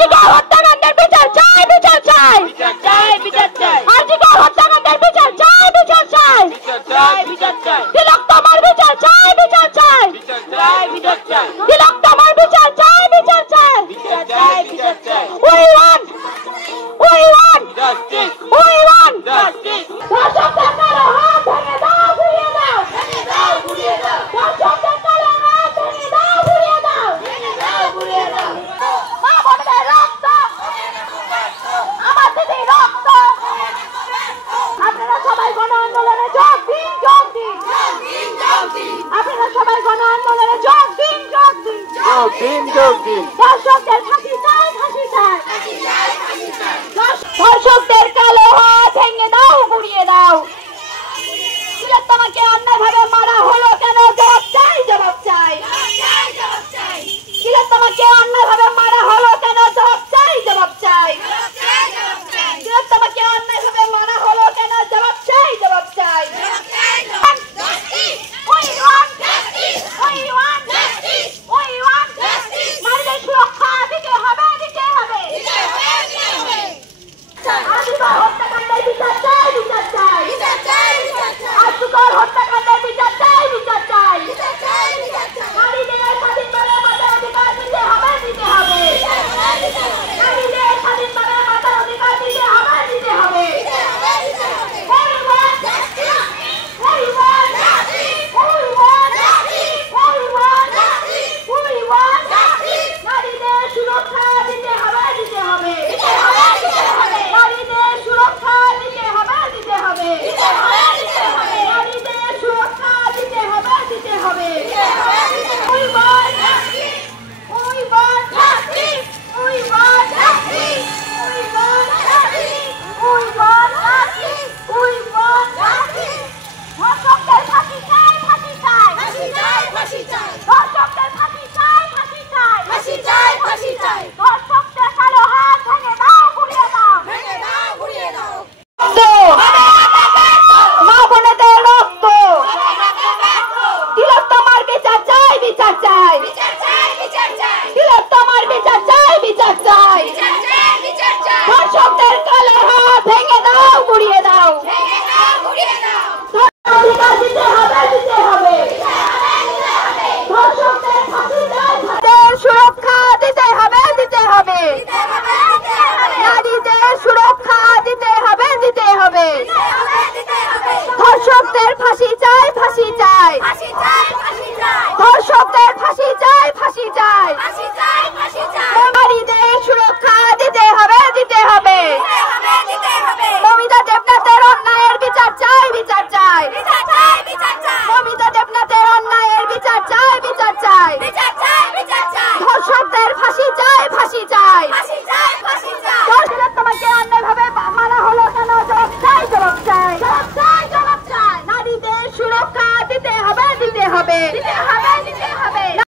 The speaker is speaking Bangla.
আরজিকর হত্যাকাণ্ডের বিচার চাই, বিচার চাই, বিচার চাই, বিচার চাই। আরজিকর হত্যাকাণ্ডের বিচার চাই, বিচার চাই, বিচার চাই, বিচার চাই। তিলোত্তমার বিচার চাই, বিচার চাই, বিচার চাই, বিচার চাই। তিলোত্তমার বিচার চাই, বিচার চাই, বিচার চাই, বিচার চাই। We want justice. We want justice. দর্শকদের কালো হাত ভেঙে দাও, ঘুরিয়ে দাও, ভেঙে দাও, ঘুরিয়ে দাও। দর্শকদের কালো হাত ভেঙে দাও, ঘুরিয়ে দাও, ভেঙে দাও, ঘুরিয়ে দাও। মা বোনদের রক্ত, আমার দিদির রক্ত। আপনারা সবাই গণ আন্দোলনে যোগ দিন, যোগ দিন, যোগ দিন, যোগ দিন। আপনারা সবাই গণ আন্দোলনে যোগ দিন, যোগ দিন, যোগ দিন, যোগ দিন। দর্শকদের ফাঁসি চাই, ফাঁসি চাই, ফাঁসি চাই, ফাঁসি চাই। দর্শকদের কালো হাত ভেঙে দাও, ঘুরিয়ে দাও। তিলোত্তমাকে অন্যায়ভাবে মারা হলো কেন? জবাব চাই, জবাব চাই, জবাব চাই। তিলোত্তমাকে অন্যায়ভাবে মারা হলো কেন? জবাব চাই, জবাব চাই, তিলোত্তমাকে অন্যায়ভাবে মারা হলো কেন? জবাব চাই, জবাব চাই। নারীদের সুরক্ষা দিতে হবে, দিতে হবে। আরজিকর হত্যাকাণ্ডের বিচার চাই, বিচার চাই, বিচার চাই, বিচার চাই। আরজিকর হত্যাকাণ্ডের বিচার চাই, বিচার চাই, বিচার চাই, বিচার চাই। নারীদের স্বাধীনভাবে বাঁচার অধিকার দিতে হবে, দিতে হবে। নারীদের স্বাধীনভাবে বাঁচার অধিকার দিতে হবে, দিতে হবে। নারীদের সুরক্ষা দিতে হবে, দিতে হবে। নারীদের সুরক্ষা দিতে হবে, দিতে হবে। নারীদের সুরক্ষা দিতে হবে, দিতে হবে। We want justice. We want justice. We want justice. We want justice. We want justice. We want justice. ধর্ষকদের ফাঁসি চাই, ফাঁসি চাই, ফাঁসি চাই, ফাঁসি চাই। ধর্ষকদের ফাঁসি চাই, ফাঁসি চাই, ফাঁসি চাই, ফাঁসি চাই। ধর্ষকদের কালো হাত ভেঙে দাও, ঘুরিয়ে দাও, ভেঙে দাও, ঘুরিয়ে দাও। মা বোনেদের রক্ত, তিলোত্তমার বিচার চাই, বিচার চাই, বিচার চাই, বিচার চাই। তিলোত্তমার বিচার চাই, বিচার চাই, বিচার চাই, বিচার চাই। ধর্ষকদের কালো হাত ভেঙে দাও, ঘুরিয়ে দাও, ভেঙে দাও, ঘুরিয়ে দাও। অধিকার দিতে হবে, দিতে হবে। ধর্ষকদের ফাঁসি চাই, সুরক্ষা দিতে হবে, দিতে হবে। নারীদের সুরক্ষা দিতে হবে, দিতে হবে। ধর্ষকদের ফাঁসি চাই, ফাঁসি চাই, ধর্ষকদের ফাঁসি চাই, ফাঁসি চাই। নারীদের সুরক্ষা দিতে হবে, দিতে হবে। মমিতা দেবনাথের অন্যায়ের বিচার চাই, বিচার চাই, মমিতা দেবনাথের অন্যায়ের বিচার চাই, বিচার চাই। ধর্ষকদের ফাঁসি চাই, ফাঁসি চাই। তোমাকে অন্যায়ভাবে মারা হলো কেন? জবাব চাই, জবাব চাই, জবাব চাই, জবাব চাই। নারীদের সুরক্ষা দিতে হবে, দিতে হবে, দিতে হবে।